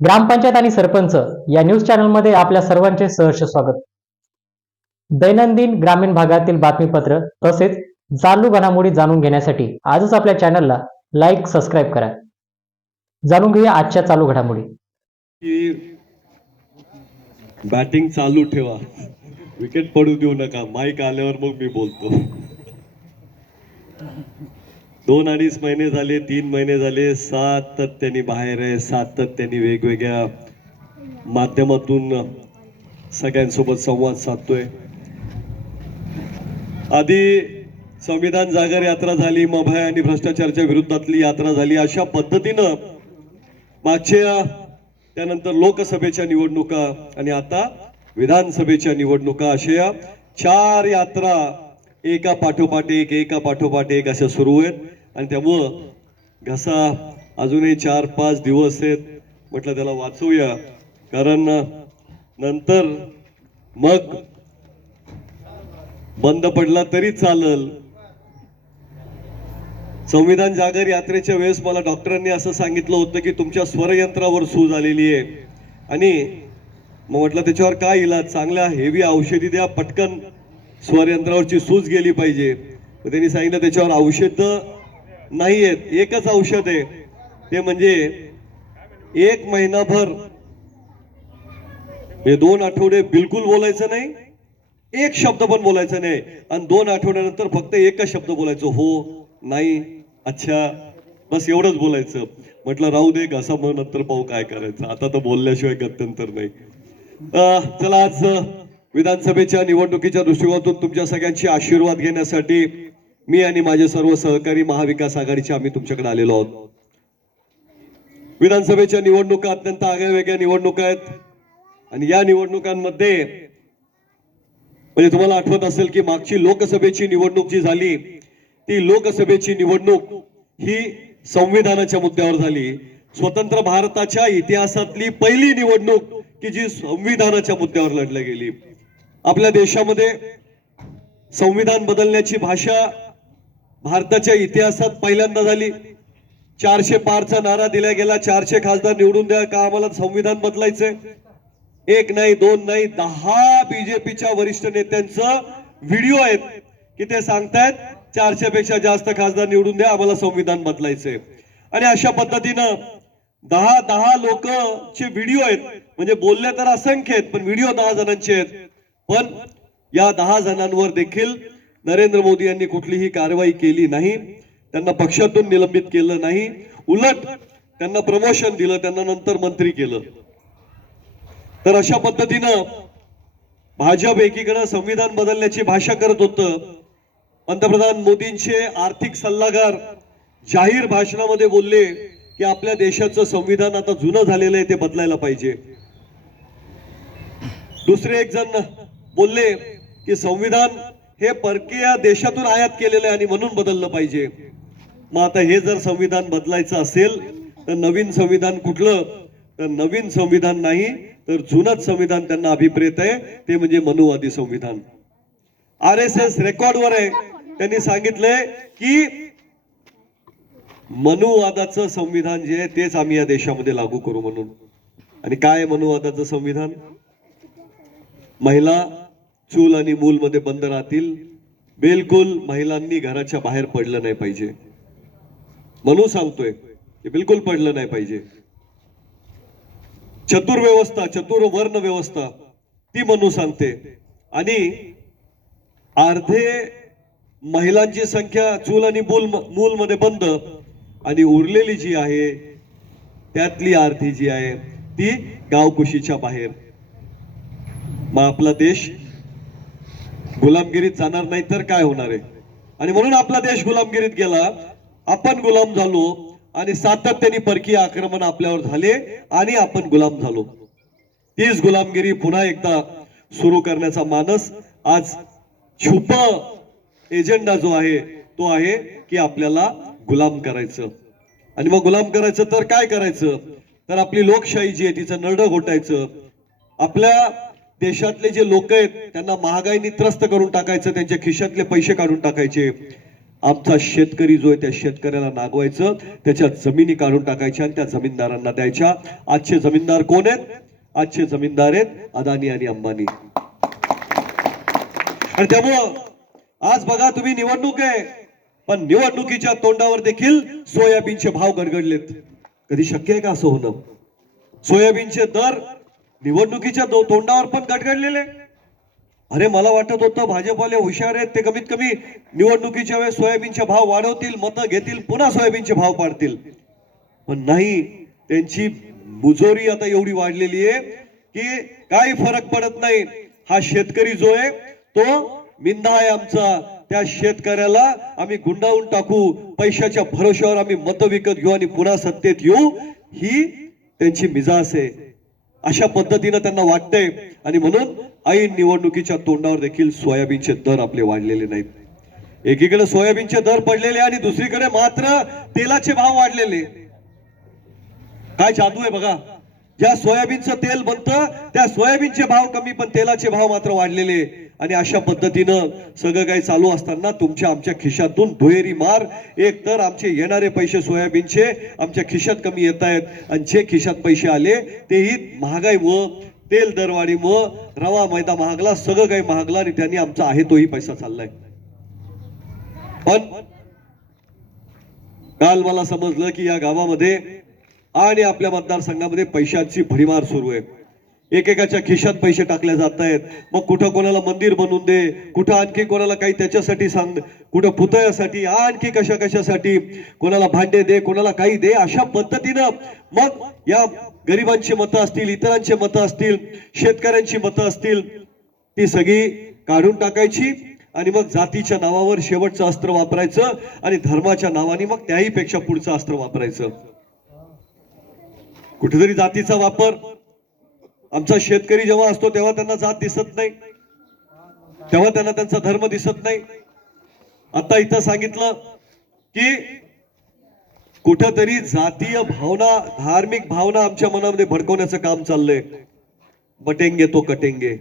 ग्रामपंचायत आणि सरपंच या न्यूज चॅनलमध्ये आपल्या सर्वांचे सहर्ष स्वागत. दैनंदिन ग्रामीण भागातील बातमीपत्र तसेच चालू घडामोडी जाणून घेण्यासाठी आजच आपल्या चॅनलला लाईक सबस्क्राईब करा. जाणून घेऊया आजच्या चालू घडामोडी. बॅटिंग चालू ठेवा. विकेट पडू देऊ नका. माईक आल्यावर मग मी बोलतो. दोन अडीच महिने झाले तीन महिने झाले सातत्याने बाहेर आहे सातत्याने वेगवेगळ्या माध्यमातून सगळ्यांसोबत संवाद साधतोय. आधी संविधान जागर यात्रा झाली मभय आणि भ्रष्टाचारच्या विरुद्धातली यात्रा झाली. अशा पद्धतीनं मागच्या त्यानंतर लोकसभेच्या निवडणुका आणि आता विधानसभेच्या निवडणुका अशा चार यात्रा एका पाठोपाठ एक एका पाठोपाठ एक अशा सुरू आहेत. आणि त्यामुळं घसा अजूनही चार पाच दिवस आहेत. म्हटलं त्याला वाचवूया. कारण नंतर मग बंद पडला तरी चालल. संविधान जागर यात्रेच्या वेळेस मला डॉक्टरांनी असं सांगितलं होतं की तुमच्या स्वरयंत्रावर सूज आलेली आहे. आणि मग म्हटलं त्याच्यावर काय इलाज? चांगल्या हेवी औषधी द्या पटकन स्वरयंत्रावरची सूज गेली पाहिजे. त्यांनी सांगितलं त्याच्यावर औषध नाही आहेत एकच औषध आहे. ते म्हणजे एक महिनाभर हे दोन आठवडे बिलकुल बोलायचं नाही एक शब्द पण बोलायचा नाही. आणि दोन आठवड्यानंतर फक्त एकच शब्द बोलायचो हो नाही अच्छा बस एवढंच बोलायचं. म्हटलं राहू दे घसा मग नंतर पाहू काय करायचं. आता तर बोलल्याशिवाय गत्यंतर नाही. अं, चला आज विधानसभेच्या निवडणुकीच्या दृष्टिकोनातून तुमच्या सगळ्यांची आशीर्वाद घेण्यासाठी मी आणि माझे सर्व सहकारी महाविकास आघाडीचे आम्ही तुमच्याकडे आलेलो आहोत. विधानसभेच्या निवडणुका अत्यंत आगळ्या वेगळ्या निवडणुका आहेत. आणि या निवडणुकांमध्ये म्हणजे तुम्हाला आठवत असेल की मागची लोकसभेची निवडणूक जी झाली ती लोकसभेची निवडणूक ही संविधानाच्या मुद्द्यावर झाली. स्वतंत्र भारताच्या इतिहासातली पहिली निवडणूक की जी संविधानाच्या मुद्द्यावर लढली गेली. आपल्या देशामध्ये संविधान बदलण्याची भाषा भारताच्या इतिहासात पहिल्यांदा झाली. चारशे पारचा नारा दिला गेला. चारशे खासदार निवडून द्या. का आम्हाला संविधान बदलायचंय? एक नाही दोन नाही दहा बीजेपीच्या वरिष्ठ नेत्यांचं व्हिडिओ आहेत की ते सांगतायत चारशे पेक्षा जास्त खासदार निवडून द्या आम्हाला संविधान बदलायचंय. आणि अशा पद्धतीनं दहा दहा लोक चे व्हिडिओ आहेत. म्हणजे बोलले तर असंख्य आहेत पण व्हिडिओ दहा जणांचे आहेत. पण या दहा जणांवर देखील नरेंद्र मोदी यांनी कुठलीही कारवाई केली नाही. त्यांना पक्षातून निलंबित केलं नाही. उलट त्यांना प्रमोशन दिलं त्यांना नंतर मंत्री केलं. तर अशा पद्धतीनं भाजप एकीकडं संविधान बदलण्याची भाषा करत होतं. पंतप्रधान मोदींचे आर्थिक सल्लागार जाहीर भाषणामध्ये बोलले की आपल्या देशाचं संविधान आता जुनं झालेलं आहे ते बदलायला पाहिजे. दुसरे एक जण बोलले की संविधान हे परकीय देशातून आयात केलेलं आहे आणि म्हणून बदललं पाहिजे. मग आता हे जर संविधान बदलायचं असेल तर नवीन संविधान कुठलं? तर नवीन संविधान नाही तर जुनच संविधान त्यांना अभिप्रेत आहे. ते म्हणजे मनुवादी संविधान. आर एस एस रेकॉर्डवर आहे. त्यांनी सांगितलंय की मनुवादाचं संविधान जे आहे तेच आम्ही या देशामध्ये लागू करू म्हणून. आणि काय मनुवादाचं संविधान? महिला चूल आणि मूल मध्ये बंद राहतील. बिलकुल महिलांनी घराच्या बाहेर पडलं नाही पाहिजे. म्हणून सांगतोय की बिलकुल पडलं नाही पाहिजे. चतुर व्यवस्था चतुर वर्ण व्यवस्था ती म्हणू सांगते. आणि अर्धे महिलांची संख्या चूल आणि मूल मूल मध्ये बंद आणि उरलेली जी आहे त्यातली अर्धी जी आहे ती गावकुशीच्या बाहेर. मग आपला देश गुलामगिरीत जाणार नाही तर काय होणार आहे? आणि म्हणून आपला देश गुलामगिरीत गेला. आपण गुलाम झालो आणि सातत्याने परकीय आक्रमण आपल्यावर झाले आणि आपण गुलाम झालो. तीच गुलामगिरी पुन्हा एकदा सुरू करण्याचा मानस आज छुप एजेंडा जो आहे तो आहे की आपल्याला गुलाम करायचं. आणि मग गुलाम करायचं तर काय करायचं? तर आपली लोकशाही जी आहे तिचं नरडं घोटायचं. आपल्या देशातले जे लोक आहेत त्यांना महागाईने त्रस्त करून टाकायचं त्यांच्या खिशातले पैसे काढून टाकायचे. आमचा शेतकरी जो आहे त्या शेतकऱ्याला नागवायचं त्याच्या जमिनी काढून टाकायच्या आणि त्या जमीनदारांना द्यायच्या. आजचे जमीनदार कोण आहेत? आजचे जमीनदार आहेत अदानी आणि अंबानी. आणि त्यामुळं आज बघा तुम्ही निवडणूक आहे पण निवडणुकीच्या तोंडावर देखील सोयाबीनचे भाव गडगडलेत. कधी शक्य आहे का असं होणं? सोयाबीनचे दर निवडणुकीच्या दो- तोंडावर पण गडगडलेले अरे मला वाटत होतं भाजपाले हुशार आहेत ते कमीत कमी निवडणुकीच्या वेळेस सोयाबीनचे भाव वाढवतील मतं घेतील पुन्हा सोयाबीनचे भाव पाडतील. पण नाही त्यांची मुजोरी आता एवढी वाढलेली आहे की काही फरक पडत नाही. हा शेतकरी जो आहे तो मिंदा आहे आमचा. त्या शेतकऱ्याला आम्ही गुंडाळून टाकू पैशाच्या भरोश्यावर आम्ही मतं विकत घेऊ आणि पुन्हा सत्तेत येऊ ही त्यांची मिजास आहे. अशा पद्धतीनं त्यांना वाटतंय. आणि म्हणून ऐन निवडणुकीच्या तोंडावर देखील सोयाबीनचे दर आपले वाढलेले नाहीत. एकीकडे सोयाबीनचे दर पडलेले आणि दुसरीकडे मात्र तेलाचे भाव वाढलेले. काय जादू आहे बघा. ज्या सोयाबीनचं तेल बनतं त्या सोयाबीनचे भाव कमी पण तेलाचे भाव मात्र वाढलेले. आणि अशा पद्धतीनं सगळं काही चालू असताना तुमच्या आमच्या खिशातून दुहेरी मार. एक तर आमचे येणारे पैसे सोयाबीनचे आमच्या खिशात कमी येत आहेत. आणि जे खिशात पैसे आले तेही महागाईमुळं तेल दरवाढीमुळं रवा मैदा महागला सगळं काही महागला आणि त्यांनी आमचा आहे तोही पैसा चाललाय. पण काल मला समजलं की या गावामध्ये आणि आपल्या मतदारसंघामध्ये पैशांची भडीमार सुरू आहे. एकेकाच्या खिशात पैसे टाकले जात आहेत. मग कुठं कोणाला मंदिर बनवून दे कुठं आणखी कोणाला काही त्याच्यासाठी सांग कुठं पुतळ्यासाठी आणखी कशा कशासाठी कोणाला भांडे दे कोणाला काही दे अशा पद्धतीनं मग या गरिबांची मतं असतील इतरांची मतं असतील शेतकऱ्यांची मतं असतील ती सगळी काढून टाकायची आणि मग जातीच्या नावावर शेवटचं अस्त्र वापरायचं आणि धर्माच्या नावाने मग त्याही पेक्षा पुढचं अस्त्र वापरायचं. कुठेतरी जातीचा वापर. आमचा शेतकरी जेव्हा असतो तेव्हा त्यांना जात दिसत नाही. तेव्हा त्यांना त्यांचा धर्म दिसत नाही. आता इथं सांगितलं की कुठंतरी जातीय भावना धार्मिक भावना आमच्या मनामध्ये भडकवण्याचं काम चाललंय. बटेंगे तो कटेंगे.